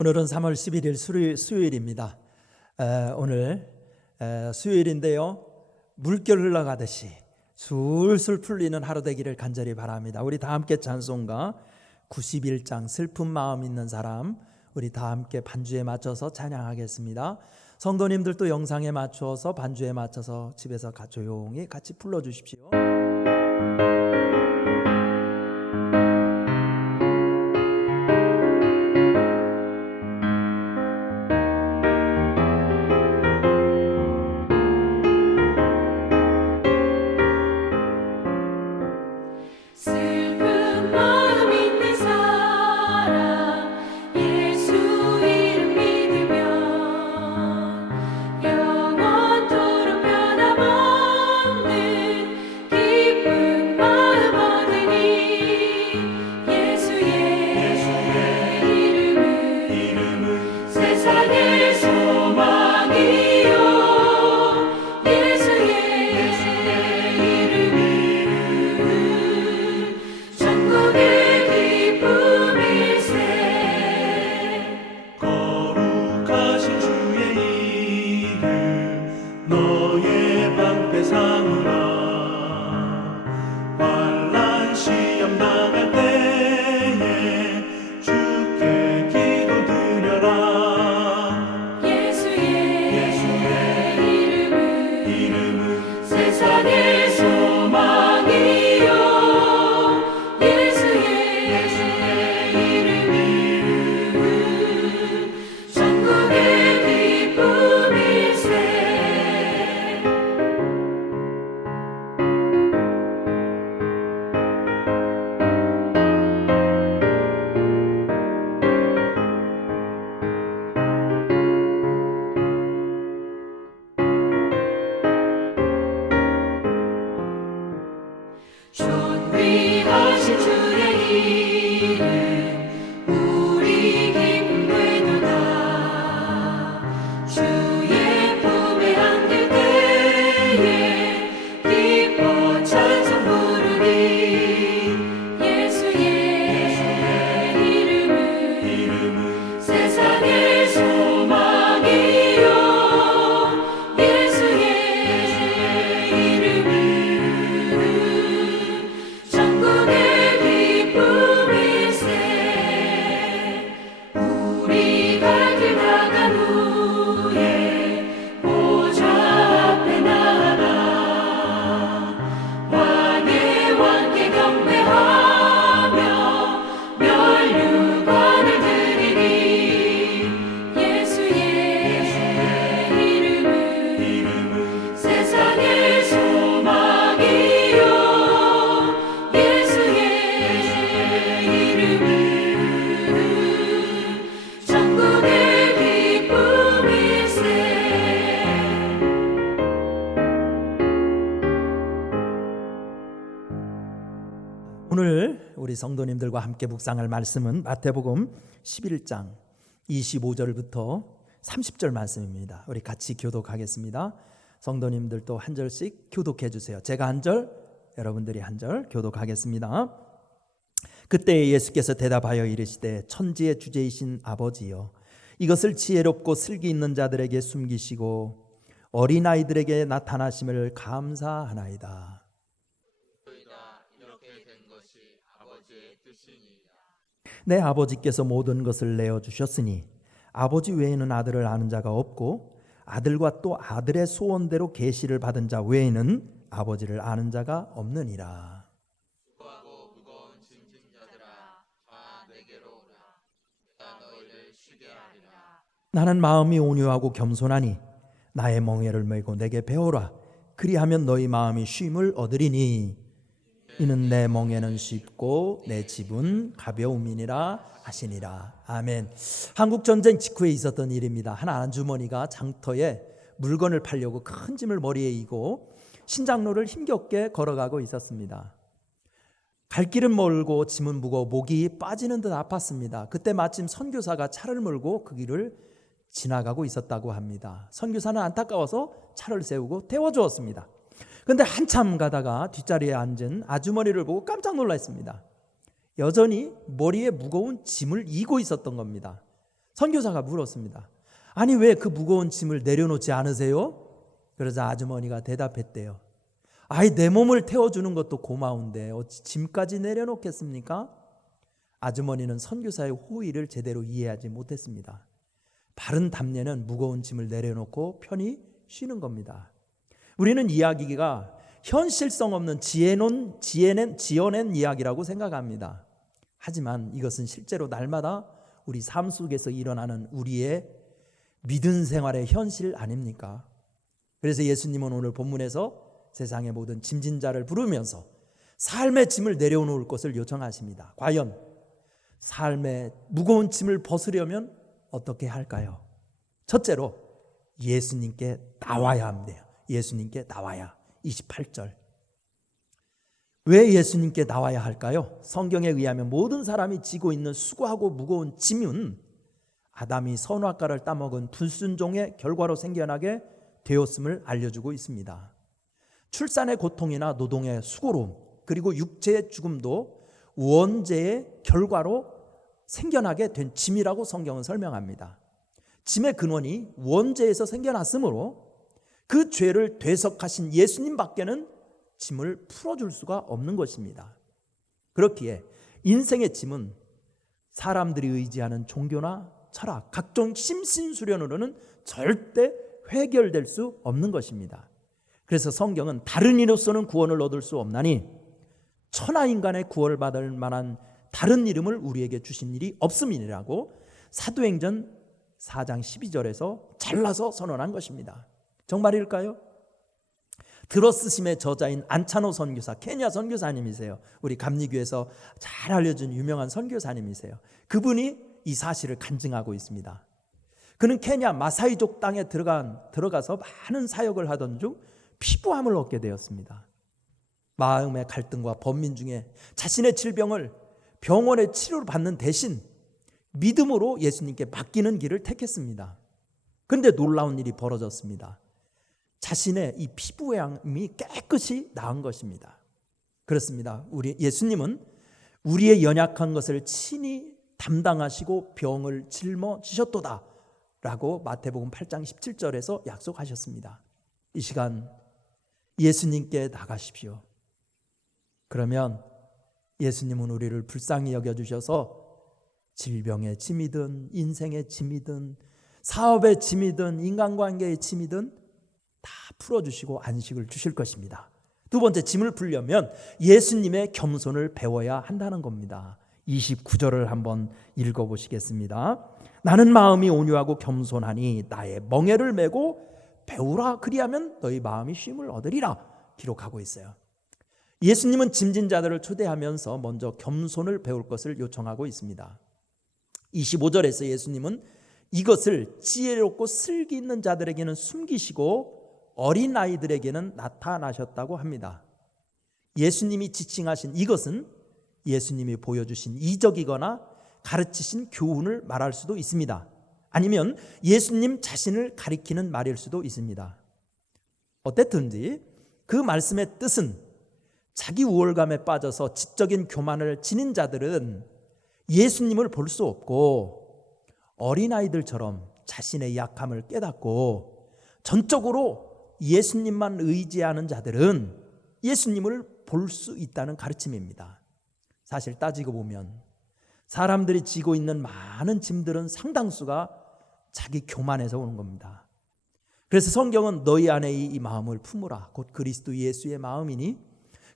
오늘은 3월 11일 수요일입니다. 오늘 수요일인데요, 물결 흘러가듯이 술술 풀리는 하루 되기를 간절히 바랍니다. 우리 다 함께 찬송가 91장 슬픈 마음 있는 사람, 우리 다 함께 반주에 맞춰서 찬양하겠습니다. 성도님들도 영상에 맞춰서 반주에 맞춰서 집에서 조용히 같이 불러주십시오. 존귀하신 주의 이름 우리 기쁨 되도다. 주의 품에 안길 때에 기뻐 찬송 부르리. 예수의 이름은 세상의 소망이요. 예수의 이름은 천국의 기쁨일세. 우리 갈 길 나간 후에 보좌 앞에 나아가 왕의 왕께 경배하며 면류관을 드리리. 예수의 이름은 세상의 소망이요. 예수의 이름은 천국의 기쁨일세. 오늘 우리 성도님들과 함께 묵상할 말씀은 마태복음 11장 25절부터 30절 말씀입니다. 우리 같이 교독하겠습니다. 성도님들도 한 절씩 교독해 주세요. 제가 한 절, 여러분들이 한 절 교독하겠습니다. 그때 예수께서 대답하여 이르시되 천지의 주제이신 아버지여, 이것을 지혜롭고 슬기 있는 자들에게 숨기시고 어린아이들에게 나타나심을 감사하나이다. 내 아버지께서 모든 것을 내어주셨으니 아버지 외에는 아들을 아는 자가 없고 아들과 또 아들의 소원대로 계시를 받은 자 외에는 아버지를 아는 자가 없느니라. 나는 마음이 온유하고 겸손하니 나의 멍에를 메고 내게 배우라. 그리하면 너희 마음이 쉼을 얻으리니 이는 내 멍에는 쉽고 내 짐은 가벼움이니라 하시니라. 아멘. 한국 전쟁 직후에 있었던 일입니다. 한 아주머니가 장터에 물건을 팔려고 큰 짐을 머리에 이고 신장로를 힘겹게 걸어가고 있었습니다. 갈 길은 멀고 짐은 무거워 목이 빠지는 듯 아팠습니다. 그때 마침 선교사가 차를 몰고 그 길을 지나가고 있었다고 합니다. 선교사는 안타까워서 차를 세우고 태워주었습니다. 그런데 한참 가다가 뒷자리에 앉은 아주머니를 보고 깜짝 놀랐습니다. 여전히 머리에 무거운 짐을 이고 있었던 겁니다. 선교사가 물었습니다. 아니 왜 그 무거운 짐을 내려놓지 않으세요? 그러자 아주머니가 대답했대요. 아이 내 몸을 태워주는 것도 고마운데 어찌 짐까지 내려놓겠습니까? 아주머니는 선교사의 호의를 제대로 이해하지 못했습니다. 바른 답례는 무거운 짐을 내려놓고 편히 쉬는 겁니다. 우리는 이야기가 현실성 없는 지어낸 이야기라고 생각합니다. 하지만 이것은 실제로 날마다 우리 삶 속에서 일어나는 우리의 믿음 생활의 현실 아닙니까? 그래서 예수님은 오늘 본문에서 세상의 모든 짐진 자를 부르면서 삶의 짐을 내려놓을 것을 요청하십니다. 과연 삶의 무거운 짐을 벗으려면 어떻게 할까요? 첫째로 예수님께 나와야 합니다. 예수님께 나와야. 28절. 왜 예수님께 나와야 할까요? 성경에 의하면 모든 사람이 지고 있는 수고하고 무거운 짐은 아담이 선악과를 따먹은 불순종의 결과로 생겨나게 되었음을 알려주고 있습니다. 출산의 고통이나 노동의 수고로움 그리고 육체의 죽음도 원죄의 결과로 생겨나게 된 짐이라고 성경은 설명합니다. 짐의 근원이 원죄에서 생겨났으므로 그 죄를 대속하신 예수님 밖에는 짐을 풀어줄 수가 없는 것입니다. 그렇기에 인생의 짐은 사람들이 의지하는 종교나 철학, 각종 심신수련으로는 절대 해결될 수 없는 것입니다. 그래서 성경은 다른 이로서는 구원을 얻을 수 없나니 천하인간의 구원을 받을 만한 다른 이름을 우리에게 주신 일이 없음이라고 사도행전 4장 12절에서 잘라서 선언한 것입니다. 정말일까요? 들어쓰심의 저자인 안차노 선교사, 케냐 선교사님이세요. 우리 감리교에서 잘 알려진 유명한 선교사님이세요. 그분이 이 사실을 간증하고 있습니다. 그는 케냐 마사이족 땅에 들어가서 많은 사역을 하던 중 피부암을 얻게 되었습니다. 마음의 갈등과 번민 중에 자신의 질병을 병원의 치료를 받는 대신 믿음으로 예수님께 맡기는 길을 택했습니다. 그런데 놀라운 일이 벌어졌습니다. 자신의 이 피부암이 깨끗이 나은 것입니다. 그렇습니다. 우리 예수님은 우리의 연약한 것을 친히 담당하시고 병을 짊어지셨도다 라고 마태복음 8장 17절에서 약속하셨습니다. 이 시간 예수님께 나가십시오. 그러면 예수님은 우리를 불쌍히 여겨주셔서 질병의 짐이든 인생의 짐이든 사업의 짐이든 인간관계의 짐이든 다 풀어주시고 안식을 주실 것입니다. 두 번째, 짐을 풀려면 예수님의 겸손을 배워야 한다는 겁니다. 29절을 한번 읽어보시겠습니다. 나는 마음이 온유하고 겸손하니 나의 멍에를 메고 배우라, 그리하면 너희 마음이 쉼을 얻으리라 기록하고 있어요. 예수님은 짐진 자들을 초대하면서 먼저 겸손을 배울 것을 요청하고 있습니다. 25절에서 예수님은 이것을 지혜롭고 슬기 있는 자들에게는 숨기시고 어린 아이들에게는 나타나셨다고 합니다. 예수님이 지칭하신 이것은 예수님이 보여주신 이적이거나 가르치신 교훈을 말할 수도 있습니다. 아니면 예수님 자신을 가리키는 말일 수도 있습니다. 어쨌든지 그 말씀의 뜻은 자기 우월감에 빠져서 지적인 교만을 지닌 자들은 예수님을 볼 수 없고 어린아이들처럼 자신의 약함을 깨닫고 전적으로 예수님만 의지하는 자들은 예수님을 볼 수 있다는 가르침입니다. 사실 따지고 보면 사람들이 지고 있는 많은 짐들은 상당수가 자기 교만에서 오는 겁니다. 그래서 성경은 너희 안에 이 마음을 품으라 곧 그리스도 예수의 마음이니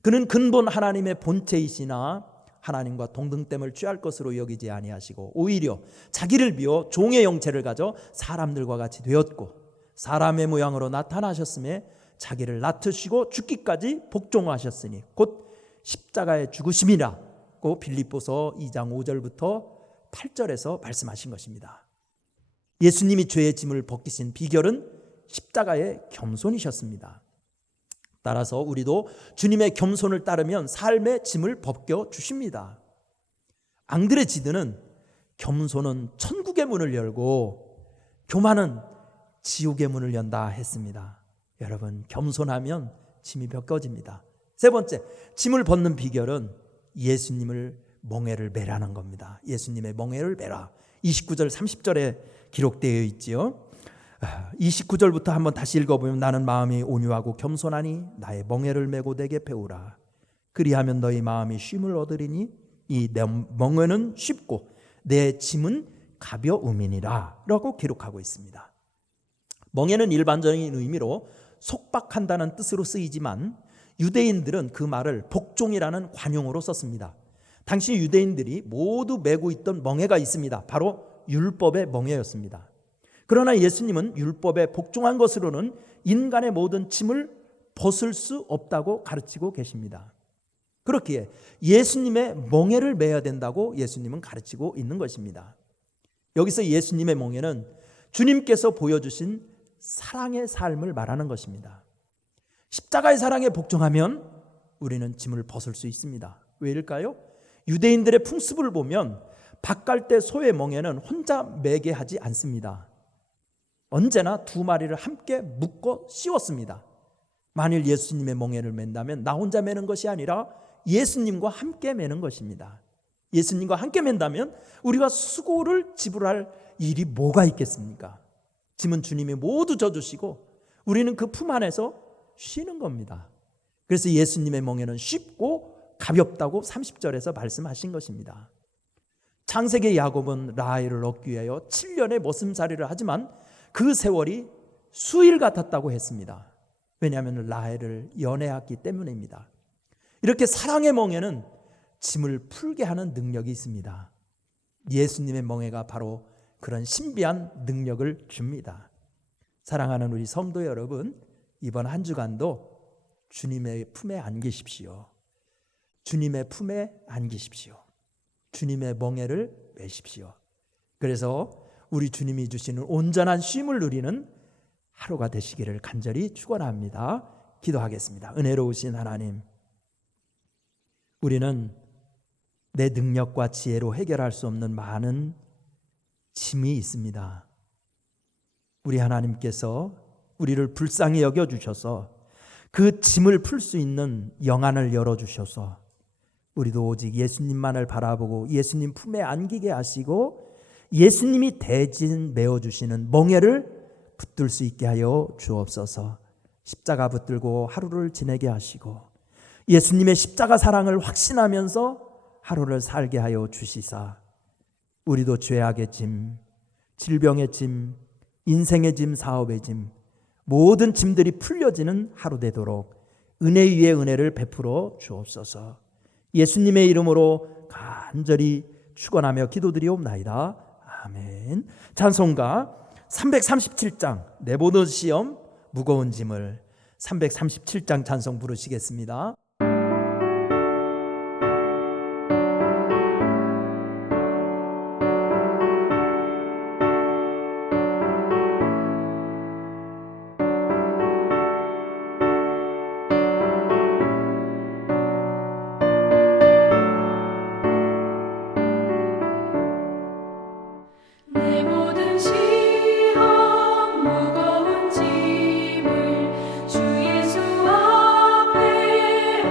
그는 근본 하나님의 본체이시나 하나님과 동등됨을 취할 것으로 여기지 아니하시고 오히려 자기를 비워 종의 형체를 가져 사람들과 같이 되었고 사람의 모양으로 나타나셨음에 자기를 낮추시고 죽기까지 복종하셨으니 곧 십자가의 죽으심이라고 빌립보서 2장 5절부터 8절에서 말씀하신 것입니다. 예수님이 죄의 짐을 벗기신 비결은 십자가의 겸손이셨습니다. 따라서 우리도 주님의 겸손을 따르면 삶의 짐을 벗겨 주십니다. 앙드레 지드는 겸손은 천국의 문을 열고 교만은 지옥의 문을 연다 했습니다. 여러분, 겸손하면 짐이 벗겨집니다. 세 번째, 짐을 벗는 비결은 예수님을 멍에를 매라는 겁니다. 예수님의 멍에를 매라. 29절 30절에 기록되어 있지요. 29절부터 한번 다시 읽어보면 나는 마음이 온유하고 겸손하니 나의 멍에를 메고 내게 배우라. 그리하면 너희 마음이 쉼을 얻으리니 이 내 멍에는 쉽고 내 짐은 가벼움이니라 라고 기록하고 있습니다. 멍에는 일반적인 의미로 속박한다는 뜻으로 쓰이지만 유대인들은 그 말을 복종이라는 관용어로 썼습니다. 당시 유대인들이 모두 메고 있던 멍에가 있습니다. 바로 율법의 멍에였습니다. 그러나 예수님은 율법에 복종한 것으로는 인간의 모든 짐을 벗을 수 없다고 가르치고 계십니다. 그렇기에 예수님의 멍에를 메야 된다고 예수님은 가르치고 있는 것입니다. 여기서 예수님의 멍에는 주님께서 보여주신 사랑의 삶을 말하는 것입니다. 십자가의 사랑에 복종하면 우리는 짐을 벗을 수 있습니다. 왜일까요? 유대인들의 풍습을 보면 밭갈대 소의 멍에는 혼자 매게 하지 않습니다. 언제나 두 마리를 함께 묶어 씌웠습니다. 만일 예수님의 멍에를 맨다면 나 혼자 매는 것이 아니라 예수님과 함께 매는 것입니다. 예수님과 함께 맨다면 우리가 수고를 지불할 일이 뭐가 있겠습니까? 짐은 주님이 모두 져주시고 우리는 그 품 안에서 쉬는 겁니다. 그래서 예수님의 멍에는 쉽고 가볍다고 30절에서 말씀하신 것입니다. 창세기 야곱은 라헬을 얻기 위하여 7년의 머슴살이를 하지만 그 세월이 수일 같았다고 했습니다. 왜냐하면 라헬을 연애했기 때문입니다. 이렇게 사랑의 멍에는 짐을 풀게 하는 능력이 있습니다. 예수님의 멍에가 바로 그런 신비한 능력을 줍니다. 사랑하는 우리 성도 여러분, 이번 한 주간도 주님의 품에 안기십시오. 주님의 품에 안기십시오. 주님의 멍에를 메십시오. 그래서 우리 주님이 주시는 온전한 쉼을 누리는 하루가 되시기를 간절히 축원합니다. 기도하겠습니다. 은혜로우신 하나님, 우리는 내 능력과 지혜로 해결할 수 없는 많은 짐이 있습니다. 우리 하나님께서 우리를 불쌍히 여겨주셔서 그 짐을 풀 수 있는 영안을 열어주셔서 우리도 오직 예수님만을 바라보고 예수님 품에 안기게 하시고 예수님이 대신 메어주시는 멍에를 붙들 수 있게 하여 주옵소서. 십자가 붙들고 하루를 지내게 하시고 예수님의 십자가 사랑을 확신하면서 하루를 살게 하여 주시사 우리도 죄악의 짐, 질병의 짐, 인생의 짐, 사업의 짐, 모든 짐들이 풀려지는 하루 되도록 은혜 위에 은혜를 베풀어 주옵소서. 예수님의 이름으로 간절히 축원하며 기도드리옵나이다. 아멘. 찬송가 337장 내보는 시험 무거운 짐을 337장 찬송 부르시겠습니다. 내 모든 시험 무거운 짐을 주 예수 앞에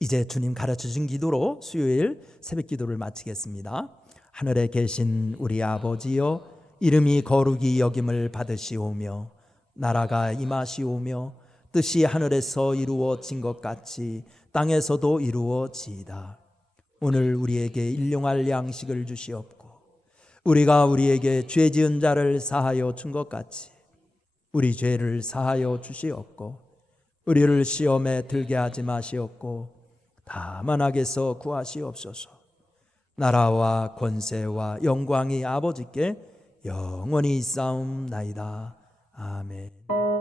이제 주님 가르쳐주신 기도로 수요일 새벽 기도를 마치겠습니다. 하늘에 계신 우리 아버지여, 이름이 거룩히 여김을 받으시오며 나라가 임하시오며 뜻이 하늘에서 이루어진 것 같이 땅에서도 이루어지이다. 오늘 우리에게 일용할 양식을 주시옵고 우리가 우리에게 죄 지은 자를 사하여 준 것 같이 우리 죄를 사하여 주시옵고 우리를 시험에 들게 하지 마시옵고 다만 악에서 구하시옵소서. 나라와 권세와 영광이 아버지께 영원히 있사옵나이다. 아멘.